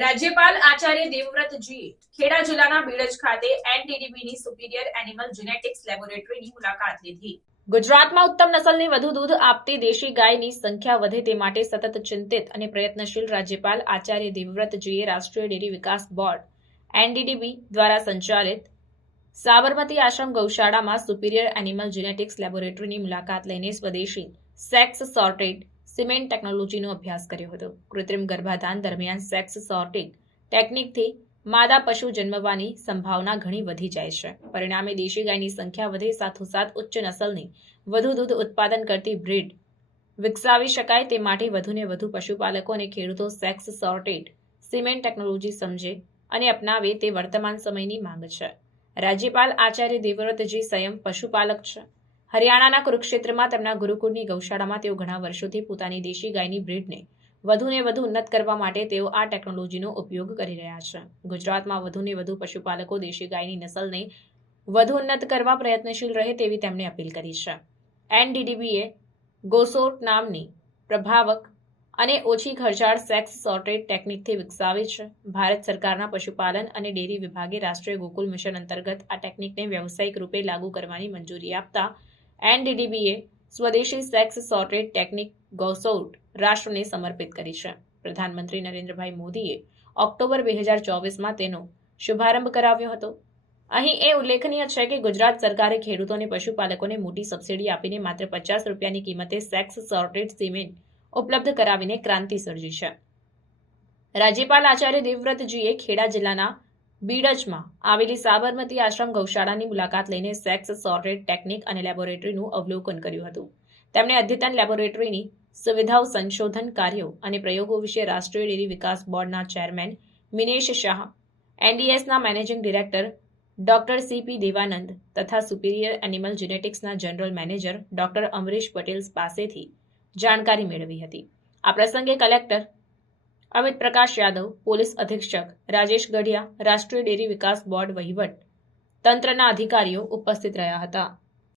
રાજ્યપાલ આચાર્ય દેવવ્રતજીએ ખેડા જિલ્લાના બીડજ ખાતે એનડીડીબીની સુપીરિયર એનિમલ જેનેટિક્સ લેબોરેટરીની મુલાકાત લીધી. ગુજરાતમાં ઉત્તમ નસલની વધુ દૂધ આપતી દેશી ગાયની સંખ્યા વધે તે માટે સતત ચિંતિત અને પ્રયત્નશીલ રાજ્યપાલ આચાર્ય દેવવ્રતજીએ રાષ્ટ્રીય ડેરી વિકાસ બોર્ડ એનડીડીબી દ્વારા સંચાલિત સાબરમતી આશ્રમ ગૌશાળામાં સુપીરિયર એનિમલ જેનેટિક્સ લેબોરેટરીની મુલાકાત લઈને સ્વદેશી સેક્સ સોર્ટેડ સિમેન્ટ ટેકનોલોજીનો અભ્યાસ કર્યો હતો. કૃત્રિમ ગર્ભાધાન દરમિયાન સેક્સ સોર્ટિંગ ટેકનિકથી માદા પશુ જન્મવાની સંભાવના ઘણી વધી જાય છે. પરિણામે દેશી ગાયની સંખ્યા વધે, સાથોસાથ ઉચ્ચ નસલની વધુ દૂધ ઉત્પાદન કરતી બ્રીડ વિકસાવી શકાય તે માટે વધુને વધુ પશુપાલકો અને ખેડૂતો સેક્સ સોર્ટેડ સિમેન્ટ ટેકનોલોજી સમજે અને અપનાવે તે વર્તમાન સમયની માંગ છે. રાજ્યપાલ આચાર્ય દેવવ્રતજી સ્વયં પશુપાલક છે. હરિયાણાના કુરુક્ષેત્રમાં તેમના ગુરુકુળની ગૌશાળામાં તેઓ ઘણા વર્ષોથી પોતાની દેશી ગાયની બ્રીડને વધુને વધુ ઉન્નત કરવા માટે તેઓ આ ટેકનોલોજીનો ઉપયોગ કરી રહ્યા છે. ગુજરાતમાં વધુને વધુ પશુપાલકો દેશી ગાયની નસલને વધુ ઉન્નત કરવા પ્રયત્નશીલ રહે તેવી તેમણે અપીલ કરી છે. એનડીડીબીએ ગોસોર્ટ નામની પ્રભાવક અને ઓછી ખર્ચાળ સેક્સ સોર્ટેડ ટેકનિકથી વિકસાવી છે. ભારત સરકારના પશુપાલન અને ડેરી વિભાગે રાષ્ટ્રીય ગોકુલ મિશન અંતર્ગત આ ટેકનિકને વ્યવસાયિક રૂપે લાગુ કરવાની મંજૂરી આપતા એનડીડીબીએ સ્વદેશી સેક્સ સોર્ટેડ ટેકનિક ગોસોર્ટ રાષ્ટ્રને સમર્પિત કરી છે. પ્રધાનમંત્રી નરેન્દ્રભાઈ મોદીએ ઓક્ટોબર 2024માં તેનો શુભારંભ કરાવ્યો હતો. અહીં એ ઉલ્લેખનીય છે કે ગુજરાત સરકારે ખેડૂતો અને પશુપાલકોને મોટી સબસિડી આપીને માત્ર 50 રૂપિયાની કિંમતે સેક્સ સોર્ટેડ સિમેન્ટ ઉપલબ્ધ કરાવીને ક્રાંતિ સર્જી છે. રાજ્યપાલ આચાર્ય દેવવ્રતજીએ ખેડા જિલ્લાના બીડજમાં આવેલી સાબરમતી આશ્રમ ગૌશાળાની મુલાકાત લઈને સેક્સ સોર્ટેડ ટેકનિક અને લેબોરેટરીનું અવલોકન કર્યું હતું. તેમણે અદ્યતન લેબોરેટરીની સુવિધાઓ, સંશોધન કાર્યો અને પ્રયોગો વિશે રાષ્ટ્રીય ડેરી વિકાસ બોર્ડના ચેરમેન મિનેશ શાહ, એનડીએસના managing director doctor CP Devanand તથા સુપીરિયર એનિમલ જેનેટિક્સના general manager doctor Amrish Patel પાસેથી જાણકારી મેળવી હતી. આ પ્રસંગે કલેક્ટર અમિત પ્રકાશ યાદવ, પોલીસ અધિક્ષક રાજેશ ગઢિયા, રાષ્ટ્રીય ડેરી વિકાસ બોર્ડ વહીવટ તંત્રના અધિકારીઓ ઉપસ્થિત રહ્યા હતા.